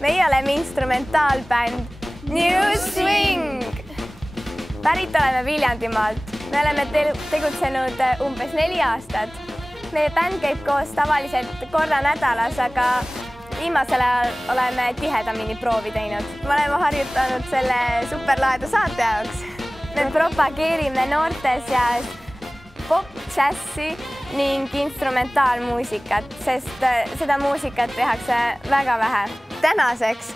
meie oleme instrumentaalbänd New Swing. Pärit oleme Viljandimaalt. Me oleme tegutsenud umbes 4 aastat. Meie bänd käib koos tavaliselt korra nädalas, aga viimasel ajal oleme tihedamini proovi teinud. Me oleme harjutanud selle superlaeda saate jaoks. Me propageerime noorte seas pop, džässi ning instrumentaalmuusikat, sest seda muusikat tehakse väga vähe. Tänaseks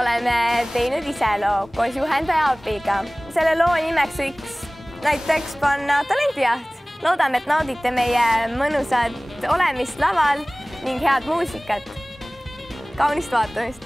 oleme teinud ise loo koos juhendaja abiga. Selle loo nimeks võiks näiteks panna Talendijaht. Loodame, et naudite meie mõnusat olemist laval ning head muusikat. Kaunist vaatamist!